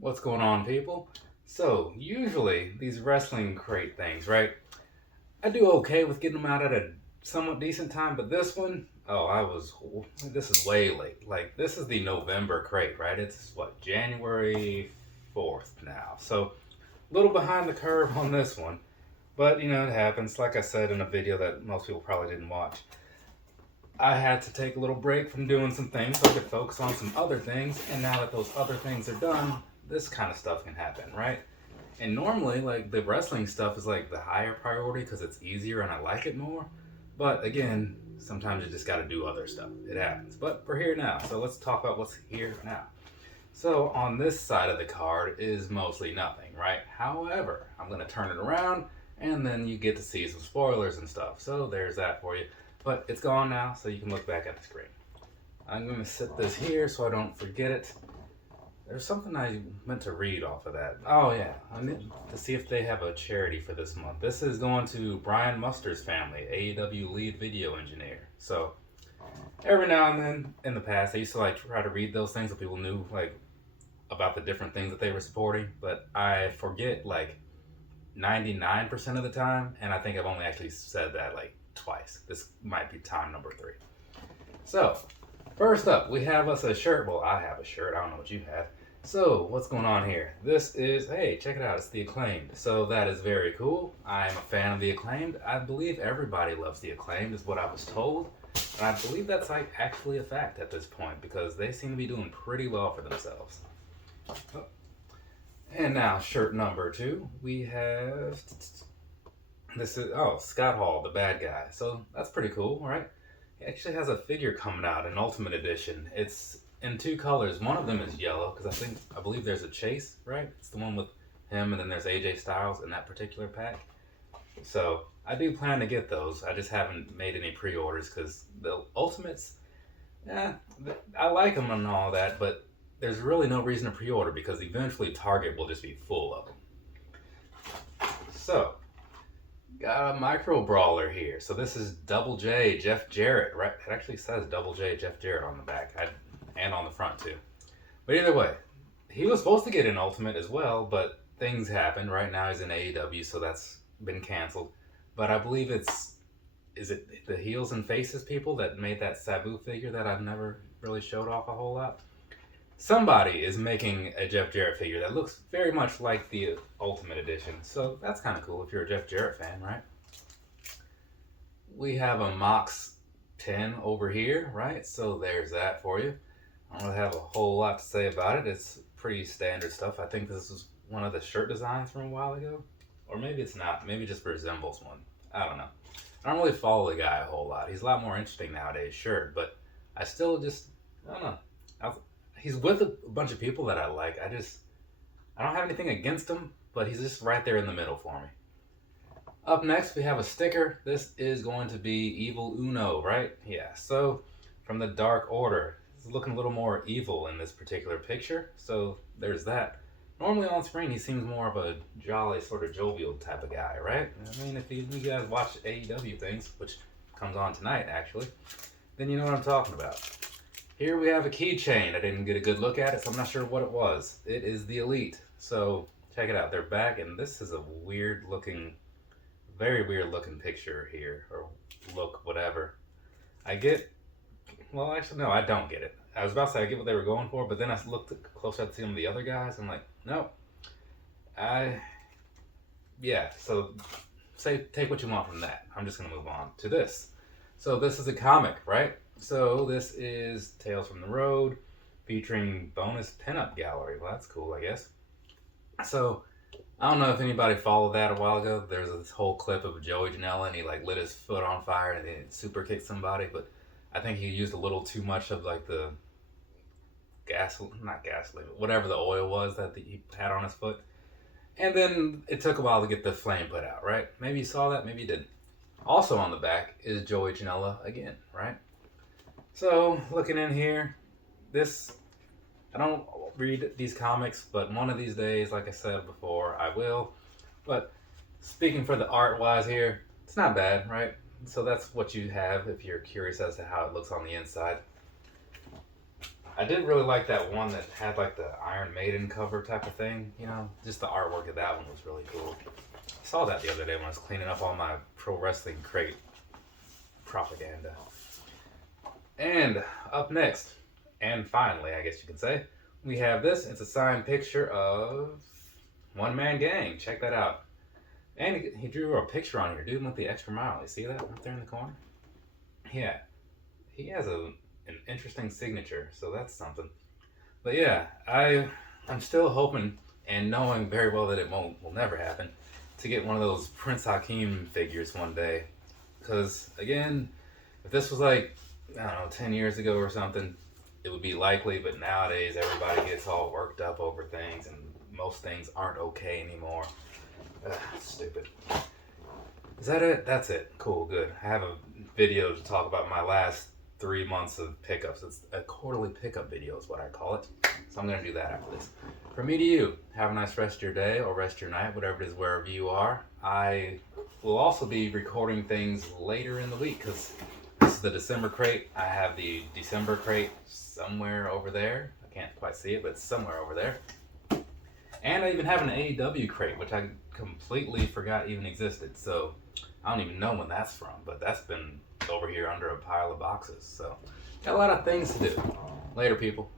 What's going on, people? So, usually, these wrestling crate things, right? I do okay with getting them out at a somewhat decent time, but this one, this is way late. Like, this is the November crate, right? It's what, January 4th now. So, a little behind the curve on this one. But, it happens. Like I said in a video that most people probably didn't watch, I had to take a little break from doing some things so I could focus on some other things. And now that those other things are done, this kind of stuff can happen, right? And normally, like, the wrestling stuff is like the higher priority because it's easier and I like it more. But again, sometimes you just got to do other stuff. It happens. But we're here now, so let's talk about what's here now. So on this side of the card is mostly nothing, right? However, I'm going to turn it around and then you get to see some spoilers and stuff. So there's that for you. But it's gone now, so you can look back at the screen. I'm going to sit this here so I don't forget it. There's something I meant to read off of that. Oh yeah, I need to see if they have a charity for this month. This is going to Brian Muster's family, AEW lead video engineer. So every now and then in the past, I used to like try to read those things so people knew like about the different things that they were supporting, but I forget like 99% of the time, and I think I've only actually said that like twice. This might be time number 3. So first up, we have us a shirt. Well, I have a shirt. I don't know what you have. So, what's going on here? This is, hey, check it out. It's the Acclaimed. So, that is very cool. I am a fan of the Acclaimed. I believe everybody loves the Acclaimed, is what I was told. And I believe that's like actually a fact at this point because they seem to be doing pretty well for themselves. Oh. And now, shirt number 2, we have. This is, Scott Hall, the bad guy. So, that's pretty cool, right? He actually has a figure coming out, an Ultimate Edition. It's in 2 colors. One of them is yellow, because I believe there's a Chase, right? It's the one with him, and then there's AJ Styles in that particular pack. So, I do plan to get those. I just haven't made any pre-orders, because the Ultimates, I like them and all that, but there's really no reason to pre-order, because eventually Target will just be full of them. So, got a micro brawler here. So this is Double J Jeff Jarrett, right? It actually says Double J Jeff Jarrett on the back and on the front too. But either way, he was supposed to get an Ultimate as well, but things happened. Right now he's in AEW, so that's been canceled. But I believe is it the Heels and Faces people that made that Sabu figure that I've never really showed off a whole lot? Somebody is making a Jeff Jarrett figure that looks very much like the Ultimate Edition. So that's kind of cool if you're a Jeff Jarrett fan, right? We have a Mox 10 over here, right? So there's that for you. I don't really have a whole lot to say about it. It's pretty standard stuff. I think this is one of the shirt designs from a while ago. Or maybe it's not. Maybe it just resembles one. I don't know. I don't really follow the guy a whole lot. He's a lot more interesting nowadays, sure. But I still just, I don't know. He's with a bunch of people that I like. I don't have anything against him, but he's just right there in the middle for me. Up next, we have a sticker. This is going to be Evil Uno, right? Yeah, so from the Dark Order. He's looking a little more evil in this particular picture, so there's that. Normally on screen, he seems more of a jolly, sort of jovial type of guy, right? I mean, if you guys watch AEW things, which comes on tonight, actually, then you know what I'm talking about. Here we have a keychain. I didn't get a good look at it, so I'm not sure what it was. It is the Elite. So check it out. They're back, and this is a weird looking, very weird looking picture here, or look, whatever. Well, actually, no, I don't get it. I was about to say I get what they were going for, but then I looked closer to some of the other guys, and I'm like, nope. So take what you want from that. I'm just going to move on to this. So this is a comic, right? So this is Tales from the Road, featuring bonus pinup gallery. Well, that's cool, I guess. So I don't know if anybody followed that a while ago. There's this whole clip of Joey Janela, and he like lit his foot on fire and then super kicked somebody. But I think he used a little too much of like the not gasoline, but whatever the oil was that he had on his foot. And then it took a while to get the flame put out, right? Maybe you saw that, maybe you didn't. Also on the back is Joey Janela again, right? So, looking in here, I don't read these comics, but one of these days, like I said before, I will. But speaking for the art-wise here, it's not bad, right? So that's what you have if you're curious as to how it looks on the inside. I did really like that one that had like the Iron Maiden cover type of thing. You know, just the artwork of that one was really cool. I saw that the other day when I was cleaning up all my pro wrestling crate propaganda. And up next, and finally, I guess you can say, we have this. It's a signed picture of One Man Gang. Check that out. And he drew a picture on here. Dude went the extra mile. You see that up there in the corner? Yeah. He has an interesting signature, so that's something. But yeah, I'm still hoping and knowing very well that it will never happen to get one of those Prince Akeem figures one day. Because again, if this was like, I don't know, 10 years ago or something, it would be likely, but nowadays everybody gets all worked up over things and most things aren't okay anymore. Stupid. Is that it? That's it. Cool, good. I have a video to talk about my last 3 months of pickups. It's a quarterly pickup video is what I call it. So I'm going to do that after this. From me to you, have a nice rest of your day or rest of your night, whatever it is, wherever you are. I will also be recording things later in the week because this is the December crate. I have the December crate somewhere over there. I can't quite see it, but it's somewhere over there. And I even have an AEW crate, which I completely forgot even existed. So I don't even know when that's from, but that's been over here under a pile of boxes. So got a lot of things to do. Later, people.